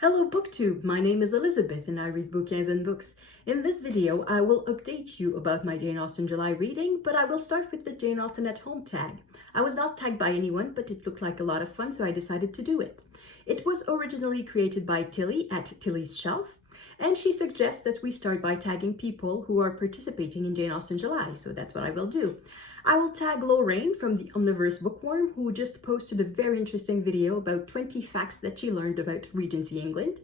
Hello BookTube, my name is Elizabeth and I read bouquins and books. In this video, I will update you about my Jane Austen July reading, but I will start with the Jane Austen at home tag. I was not tagged by anyone, but it looked like a lot of fun, so I decided to do it. It was originally created by Tilly at Tilly's Shelf, and she suggests that we start by tagging people who are participating in Jane Austen July, so that's what I will do. I will tag Lorraine from the Omniverse Bookworm, who just posted a very interesting video about 20 facts that she learned about Regency England.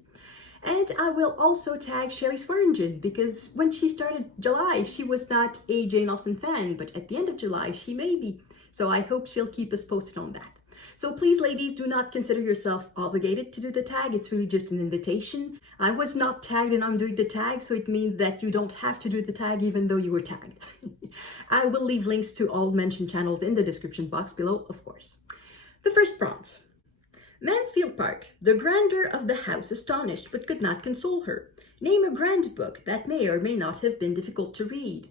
And I will also tag Shelley Swearingen, because when she started July, she was not a Jane Austen fan, but at the end of July, she may be. So I hope she'll keep us posted on that. So please, ladies, do not consider yourself obligated to do the tag. It's really just an invitation. I was not tagged and I'm doing the tag, so it means that you don't have to do the tag even though you were tagged. I will leave links to all mentioned channels in the description box below, of course. The first prompt. Mansfield Park, the grandeur of the house astonished but could not console her. Name a grand book that may or may not have been difficult to read.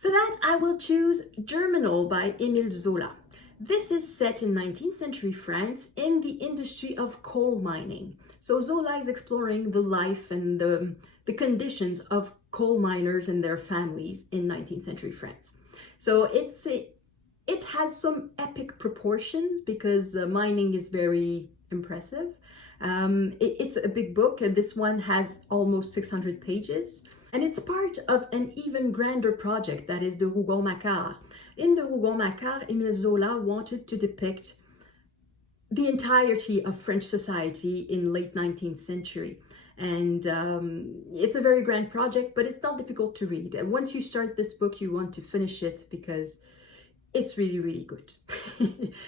For that, I will choose Germinal by Émile Zola. This is set in 19th century France in the industry of coal mining. So Zola is exploring the life and the conditions of coal miners and their families in 19th century France. So it has some epic proportions because mining is very impressive. It's a big book, and this one has almost 600 pages. And it's part of an even grander project, that is the Rougon-Macquart. In the Rougon-Macquart, Émile Zola wanted to depict the entirety of French society in late 19th century. And it's a very grand project, but it's not difficult to read. And once you start this book, you want to finish it because it's really, really good.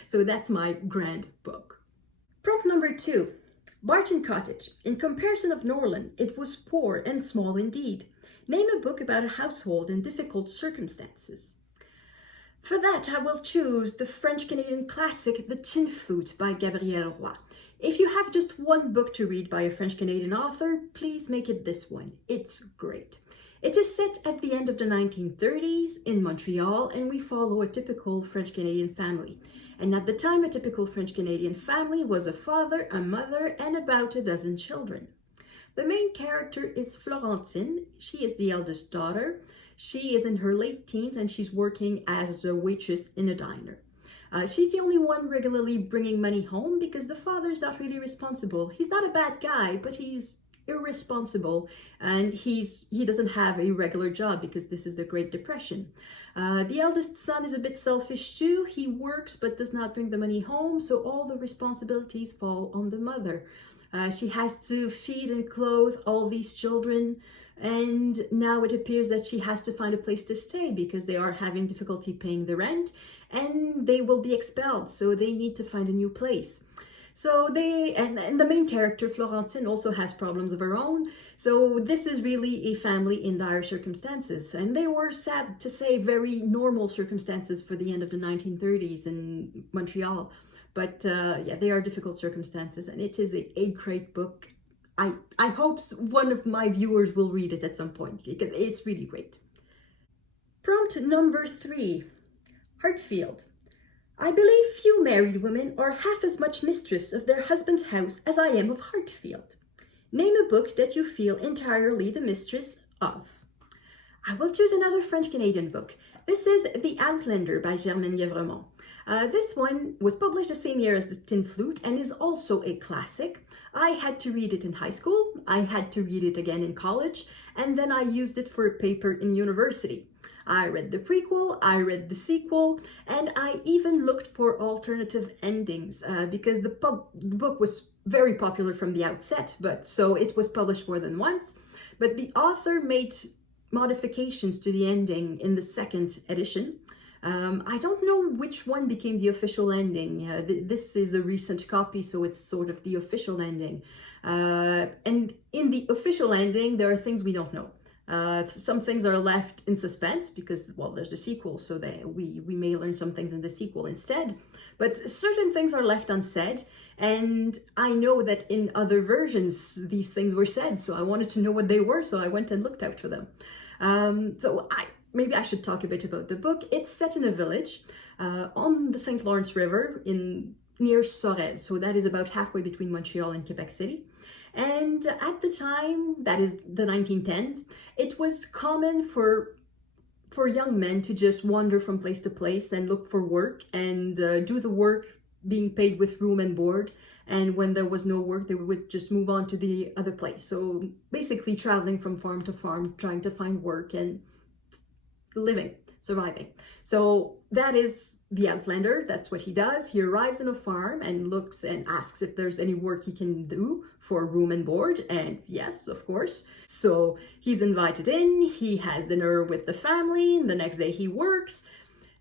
So that's my grand book. Prompt number 2. Barton Cottage. In comparison of Norland, it was poor and small indeed. Name a book about a household in difficult circumstances. For that, I will choose the French-Canadian classic, The Tin Flute by Gabrielle Roy. If you have just one book to read by a French-Canadian author, please make it this one. It's great. It is set at the end of the 1930s in Montreal, and we follow a typical French-Canadian family. And at the time, a typical French-Canadian family was a father, a mother, and about a dozen children. The main character is Florentine. She is the eldest daughter. She is in her late teens and she's working as a waitress in a diner. She's the only one regularly bringing money home because the father's not really responsible. He's not a bad guy, but he's irresponsible, and he doesn't have a regular job because this is the Great Depression. The eldest son is a bit selfish too. He works but does not bring the money home, so all the responsibilities fall on the mother. She has to feed and clothe all these children, and now it appears that she has to find a place to stay because they are having difficulty paying the rent and they will be expelled, so they need to find a new place. So and the main character, Florentine, also has problems of her own. So this is really a family in dire circumstances. And they were, sad to say, very normal circumstances for the end of the 1930s in Montreal. But yeah, they are difficult circumstances, and it is a great book. I hope one of my viewers will read it at some point because it's really great. Prompt number 3. Hartfield. I believe few married women are half as much mistress of their husband's house as I am of Hartfield. Name a book that you feel entirely the mistress of. I will choose another French-Canadian book. This is The Outlander by Germaine Yevremont. This one was published the same year as The Tin Flute and is also a classic. I had to read it in high school, I had to read it again in college, and then I used it for a paper in university. I read the prequel, I read the sequel, and I even looked for alternative endings because the book was very popular from the outset, so it was published more than once. But the author made modifications to the ending in the second edition. I don't know which one became the official ending. This is a recent copy, so it's sort of the official ending. And in the official ending, there are things we don't know. Some things are left in suspense because, well, there's the sequel, so we may learn some things in the sequel instead. But certain things are left unsaid, and I know that in other versions these things were said, so I wanted to know what they were, so I went and looked out for them. Maybe I should talk a bit about the book. It's set in a village on the St. Lawrence River near Sorel, so that is about halfway between Montreal and Quebec City. And at the time, that is the 1910s, it was common for young men to just wander from place to place and look for work and do the work being paid with room and board. And when there was no work, they would just move on to the other place. So basically traveling from farm to farm, trying to find work and living, surviving. So that is the Outlander. That's what he does. He arrives on a farm and looks and asks if there's any work he can do for room and board. And yes, of course. So he's invited in. He has dinner with the family. And the next day he works.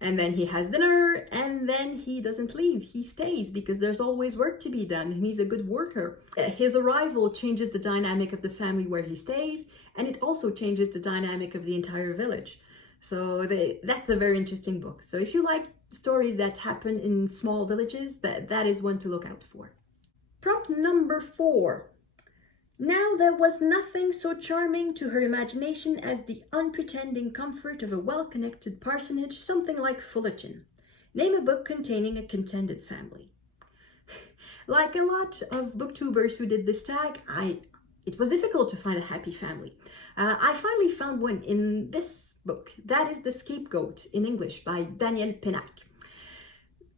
And then he has dinner, and then he doesn't leave. He stays because there's always work to be done, and he's a good worker. His arrival changes the dynamic of the family where he stays, and it also changes the dynamic of the entire village. So that's a very interesting book. So if you like stories that happen in small villages, that is one to look out for. Prompt number 4. Now there was nothing so charming to her imagination as the unpretending comfort of a well-connected parsonage, something like Fullerton. Name a book containing a contented family. Like a lot of booktubers who did this tag, it was difficult to find a happy family. I finally found one in this book. That is The Scapegoat in English by Daniel Pennac.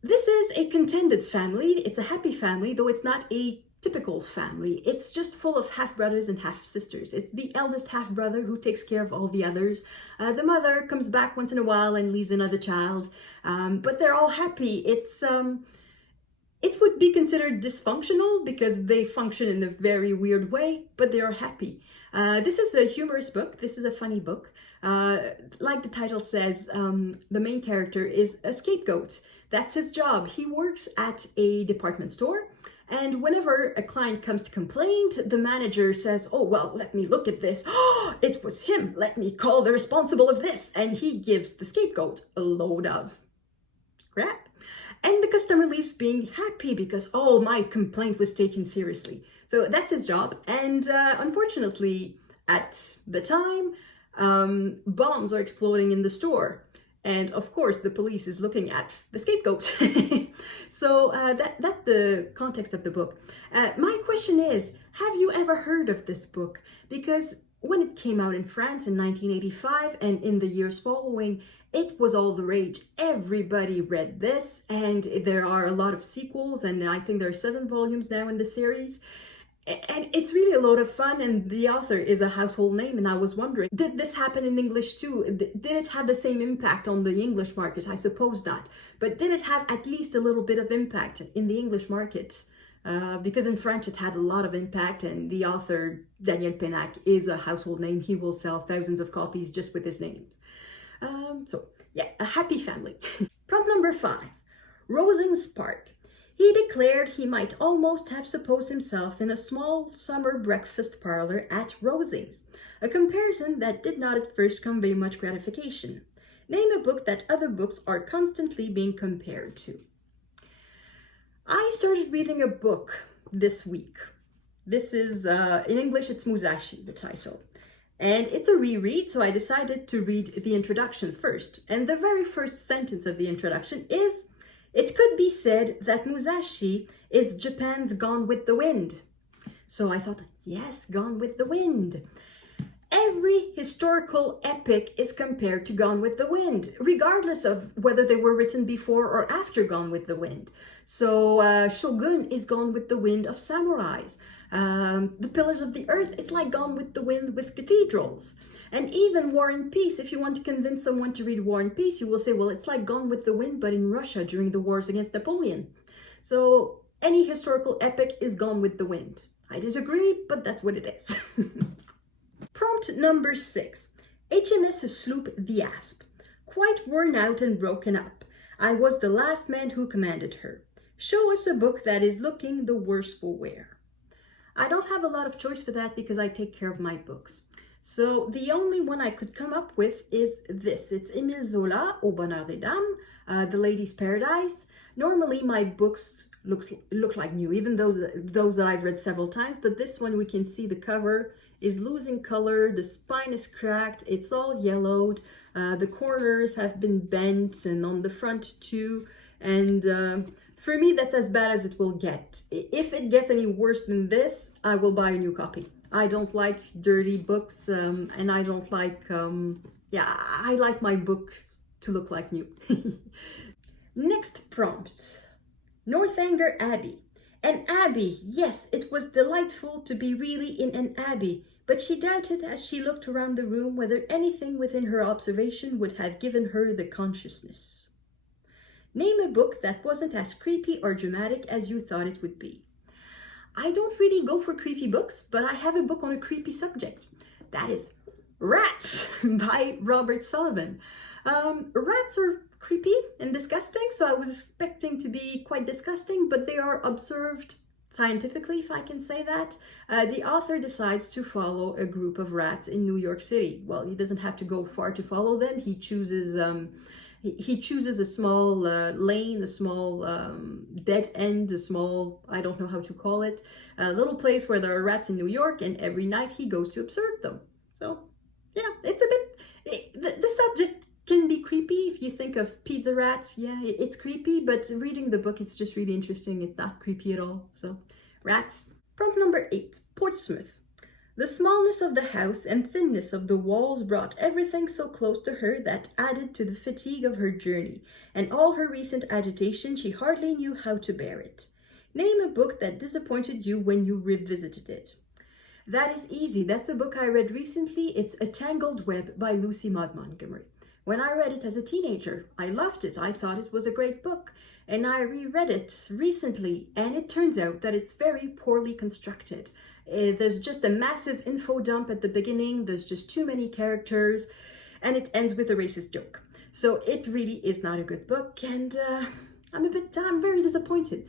This is a contented family. It's a happy family, though it's not a typical family. It's just full of half-brothers and half-sisters. It's the eldest half-brother who takes care of all the others. The mother comes back once in a while and leaves another child, but they're all happy. It would be considered dysfunctional because they function in a very weird way, but they are happy. This is a humorous book. This is a funny book. Like the title says, the main character is a scapegoat. That's his job. He works at a department store. And whenever a client comes to complain, the manager says, oh, well, let me look at this. Oh, it was him. Let me call the responsible of this. And he gives the scapegoat a load of crap. And the customer leaves being happy because, oh, my complaint was taken seriously. So that's his job. And unfortunately, at the time, bombs are exploding in the store. And of course, the police is looking at the scapegoat. So that's the context of the book. My question is, have you ever heard of this book? Because when it came out in France in 1985 and in the years following, it was all the rage. Everybody read this, and there are a lot of sequels, and I think there are 7 volumes now in the series. And it's really a load of fun, and the author is a household name, and I was wondering, did this happen in English too? Did it have the same impact on the English market? I suppose not. But did it have at least a little bit of impact in the English market? Because in French it had a lot of impact, and the author, Daniel Pennac, is a household name. He will sell thousands of copies just with his name. So yeah, a happy family. Prompt number 5, Rosings Park. He declared he might almost have supposed himself in a small summer breakfast parlour at Rosings, a comparison that did not at first convey much gratification. Name a book that other books are constantly being compared to. I started reading a book this week. This is, in English, it's Musashi, the title. And it's a reread, so I decided to read the introduction first. And the very first sentence of the introduction is, it could be said that Musashi is Japan's Gone with the Wind. So I thought, yes, Gone with the Wind. Every historical epic is compared to Gone with the Wind, regardless of whether they were written before or after Gone with the Wind. So Shogun is Gone with the Wind of samurais. The Pillars of the Earth, it's like Gone with the Wind with cathedrals. And even War and Peace, if you want to convince someone to read War and Peace, you will say, well, it's like Gone with the Wind, but in Russia during the wars against Napoleon. So any historical epic is Gone with the Wind. I disagree, but that's what it is. Prompt number 6. HMS Sloop the Asp. Quite worn out and broken up. I was the last man who commanded her. Show us a book that is looking the worse for wear. I don't have a lot of choice for that because I take care of my books. So the only one I could come up with is this. It's Émile Zola, Au Bonheur des Dames, The Lady's Paradise. Normally my books look like new, even those that I've read several times, but this one we can see the cover is losing color, the spine is cracked, it's all yellowed, the corners have been bent and on the front too, and For me, that's as bad as it will get. If it gets any worse than this, I will buy a new copy. I don't like dirty books, and I don't like, I like my books to look like new. Next prompt. Northanger Abbey. An abbey, yes, it was delightful to be really in an abbey, but she doubted as she looked around the room whether anything within her observation would have given her the consciousness. Name a book that wasn't as creepy or dramatic as you thought it would be. I don't really go for creepy books, but I have a book on a creepy subject. That is Rats by Robert Sullivan. Rats are creepy and disgusting, so I was expecting to be quite disgusting, but they are observed scientifically, if I can say that. The author decides to follow a group of rats in New York City. Well, he doesn't have to go far to follow them. He chooses a small lane, a small dead end, a small, I don't know how to call it, a little place where there are rats in New York, and every night he goes to observe them. So, yeah, it's a bit, the subject can be creepy. If you think of pizza rats, yeah, it's creepy, but reading the book, it's just really interesting. It's not creepy at all. So, rats. Prompt number 8, Portsmouth. The smallness of the house and thinness of the walls brought everything so close to her that added to the fatigue of her journey, and all her recent agitation, she hardly knew how to bear it. Name a book that disappointed you when you revisited it. That is easy. That's a book I read recently. It's A Tangled Web by Lucy Maud Montgomery. When I read it as a teenager, I loved it. I thought it was a great book, and I reread it recently, and it turns out that it's very poorly constructed. There's just a massive info dump at the beginning. There's just too many characters, and it ends with a racist joke. So it really is not a good book, and I'm very disappointed.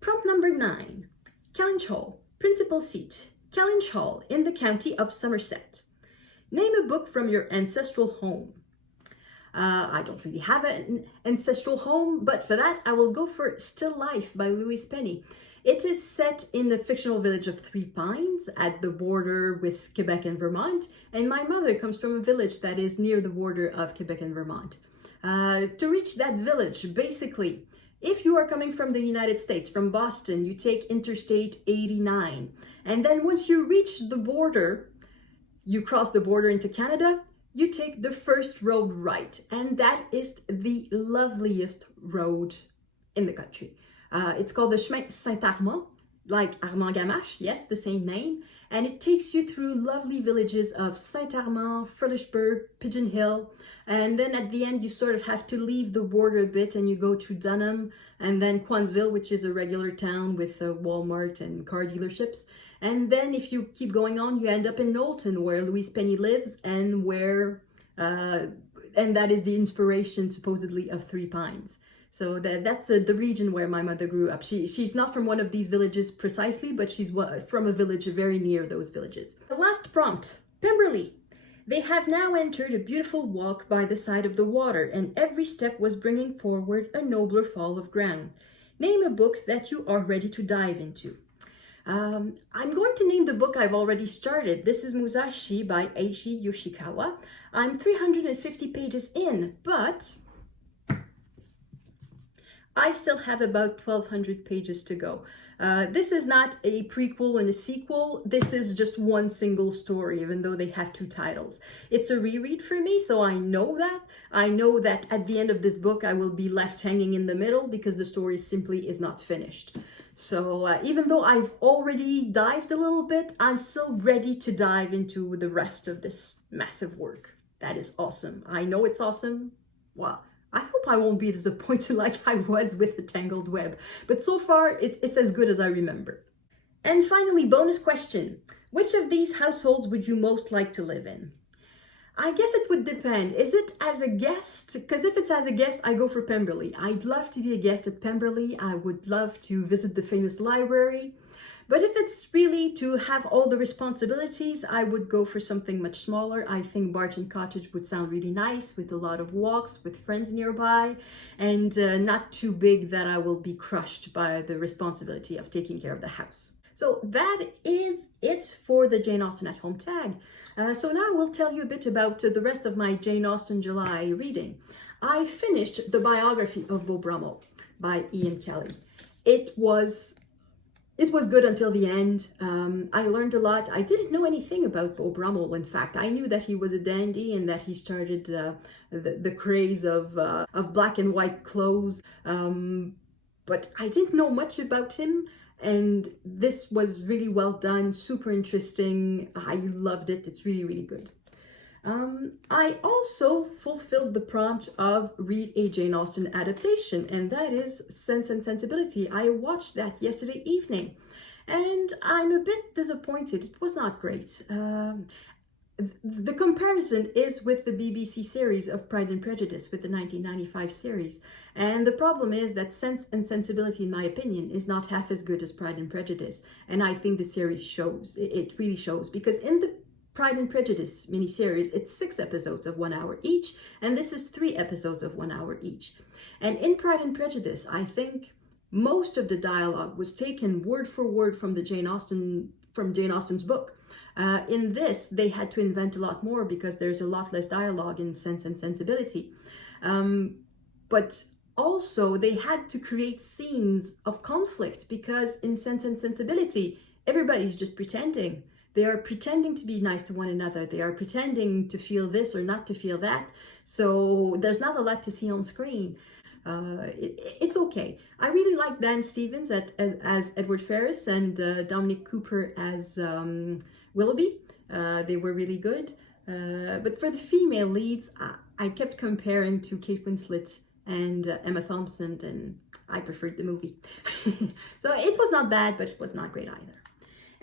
Prompt number 9, Kellynch Hall, Principal Seat, Kellynch Hall in the county of Somerset. Name a book from your ancestral home. I don't really have an ancestral home, but for that I will go for Still Life by Louise Penny. It is set in the fictional village of Three Pines at the border with Quebec and Vermont, and my mother comes from a village that is near the border of Quebec and Vermont. To reach that village, basically, if you are coming from the United States, from Boston, you take Interstate 89, and then once you reach the border, you cross the border into Canada, you take the first road right, and that is the loveliest road in the country. It's called the Chemin Saint-Armand, like Armand Gamache, yes, the same name, and it takes you through lovely villages of Saint-Armand, Frölichburg, Pigeon Hill, and then at the end you sort of have to leave the border a bit and you go to Dunham, and then Quansville, which is a regular town with a Walmart and car dealerships. And then if you keep going on, you end up in Knowlton, where Louise Penny lives, and and that is the inspiration, supposedly, of Three Pines. So that's the region where my mother grew up. She's not from one of these villages precisely, but she's from a village very near those villages. The last prompt, Pemberley. They have now entered a beautiful walk by the side of the water, and every step was bringing forward a nobler fall of ground. Name a book that you are ready to dive into. I'm going to name the book I've already started. This is Musashi by Eiichi Yoshikawa. I'm 350 pages in, but I still have about 1,200 pages to go. This is not a prequel and a sequel. This is just one single story, even though they have 2 titles. It's a reread for me, so I know that. I know that at the end of this book, I will be left hanging in the middle because the story simply is not finished. So even though I've already dived a little bit, I'm still ready to dive into the rest of this massive work. That is awesome. I know it's awesome. Well, I hope I won't be disappointed like I was with The Tangled Web, but so far it's as good as I remember. And finally, bonus question. Which of these households would you most like to live in? I guess it would depend. Is it as a guest? Because if it's as a guest, I go for Pemberley. I'd love to be a guest at Pemberley. I would love to visit the famous library. But if it's really to have all the responsibilities, I would go for something much smaller. I think Barton Cottage would sound really nice, with a lot of walks, with friends nearby, and not too big that I will be crushed by the responsibility of taking care of the house. So that is it for the Jane Austen at Home tag. So now I will tell you a bit about the rest of my Jane Austen July reading. I finished the biography of Beau Brummel. by Ian Kelly. It was good until the end. I learned a lot. I didn't know anything about Beau Brummel, in fact. I knew that he was a dandy and that he started the craze of black and white clothes. But I didn't know much about him. And this was really well done, super interesting. I loved it. It's really, really good. I also fulfilled the prompt of read a Jane Austen adaptation, and that is Sense and Sensibility. I watched that yesterday evening, and I'm a bit disappointed. It was not great. The comparison is with the BBC series of Pride and Prejudice, with the 1995 series. And the problem is that Sense and Sensibility, in my opinion, is not half as good as Pride and Prejudice. And I think the series shows. It really shows, because in the Pride and Prejudice miniseries, it's 6 episodes of 1 hour each, and this is 3 episodes of 1 hour each. And in Pride and Prejudice, I think most of the dialogue was taken word for word from Jane Austen's book. In this, they had to invent a lot more because there's a lot less dialogue in Sense and Sensibility. But also, they had to create scenes of conflict, because in Sense and Sensibility, everybody's just pretending. They are pretending to be nice to one another. They are pretending to feel this or not to feel that. So there's not a lot to see on screen. It's okay. I really like Dan Stevens as Edward Ferrars and Dominic Cooper as Willoughby. They were really good. But for the female leads, I kept comparing to Kate Winslet and Emma Thompson, and I preferred the movie. So it was not bad, but it was not great either.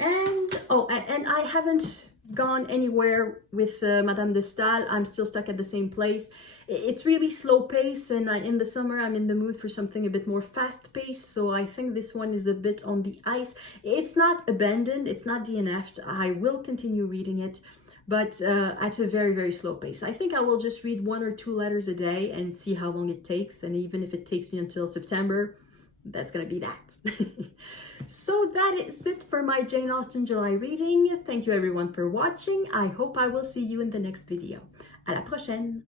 And I haven't gone anywhere with Madame de Stael. I'm still stuck at the same place. It's really slow pace, and in the summer I'm in the mood for something a bit more fast paced, so I think this one is a bit on the ice. It's not abandoned, it's not DNF'd. I will continue reading it, but at a very, very slow pace. I think I will just read 1 or 2 letters a day and see how long it takes, and even if it takes me until September, that's gonna be that. So that is it for my Jane Austen July reading. Thank you everyone for watching. I hope I will see you in the next video. À la prochaine!